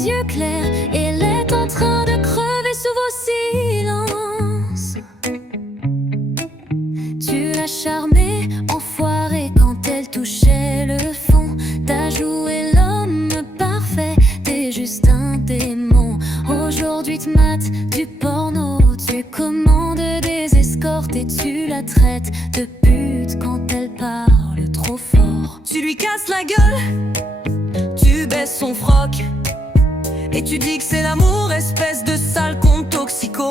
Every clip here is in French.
les yeux clairs. Elle est en train de crever sous vos silences. Tu l'as charmée, enfoirée, quand elle touchait le fond. T'as joué l'homme parfait, t'es juste un démon. Aujourd'hui tu mates du porno, tu commandes des escortes et tu la traites de pute quand elle parle trop fort. Tu lui casses la gueule, tu baisses son froc et tu dis que c'est l'amour, espèce de sale con toxico.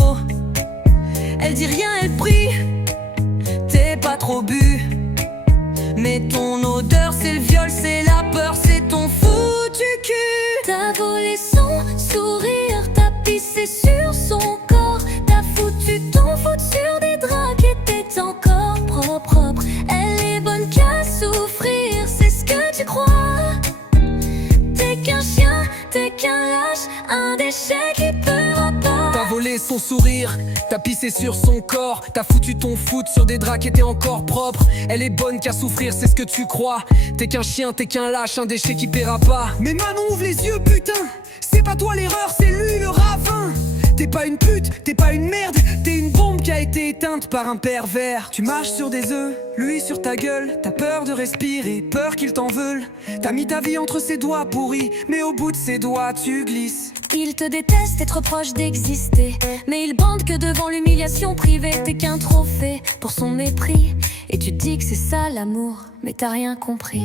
Elle dit rien, elle prie, t'es pas trop bu, mais ton odeur c'est le viol, c'est la peur, c'est ton foutu cul. T'as volé son sourire, t'as pissé sur son corps, t'as foutu ton foot sur des draps qui étaient encore propres. Elle est bonne qu'à souffrir, c'est ce que tu crois. T'es qu'un chien, t'es qu'un lâche, un déchet qui paiera pas. T'as volé son sourire, t'as pissé sur son corps, t'as foutu ton foot sur des draps qui étaient encore propres. Elle est bonne qu'à souffrir, c'est ce que tu crois. T'es qu'un chien, t'es qu'un lâche, un déchet qui paiera pas. Mais Manon, ouvre les yeux, putain. C'est pas toi l'erreur, c'est lui le ravin. T'es pas une pute, t'es pas une merde, t'es une bombe qui a été éteinte par un pervers. Tu marches sur des œufs, lui sur ta gueule. T'as peur de respirer, peur qu'il t'en veuille. T'as mis ta vie entre ses doigts pourris, mais au bout de ses doigts tu glisses. Il te déteste, être proche d'exister, mais il bande que devant l'humiliation privée. T'es qu'un trophée pour son mépris, et tu te dis que c'est ça l'amour, mais t'as rien compris.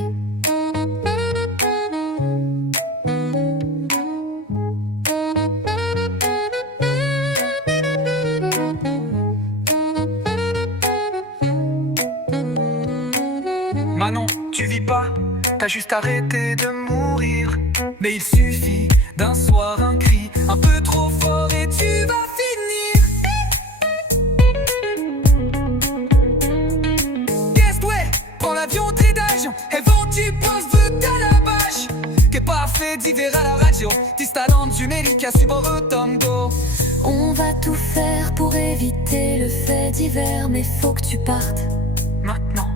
Manon, tu vis pas, t'as juste arrêté de mourir. Mais il suffit d'un soir, un cri un peu trop fort et tu vas finir. Yes, ouais, prends l'avion, trédage, et vends tu penses de la bâche. Qu'est pas fait d'hiver à la radio, tis talent numérique à subir tango. On va tout faire pour éviter le fait divers, mais faut que tu partes Maintenant.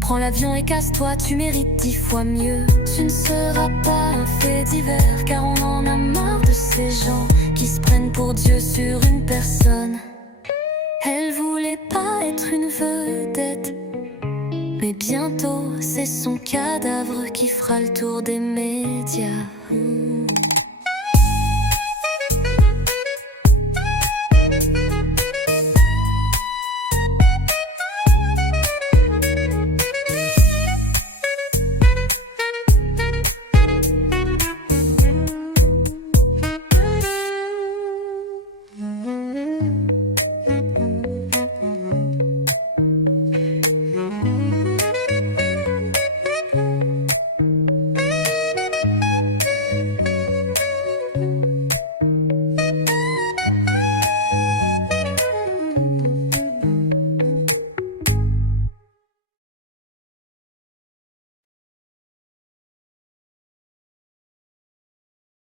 Prends l'avion et casse-toi, tu mérites 10 fois mieux. Tu ne seras pas un fait divers, car on en a marre de ces gens qui se prennent pour Dieu sur une personne. Elle voulait pas être une vedette, mais bientôt c'est son cadavre qui fera le tour des médias.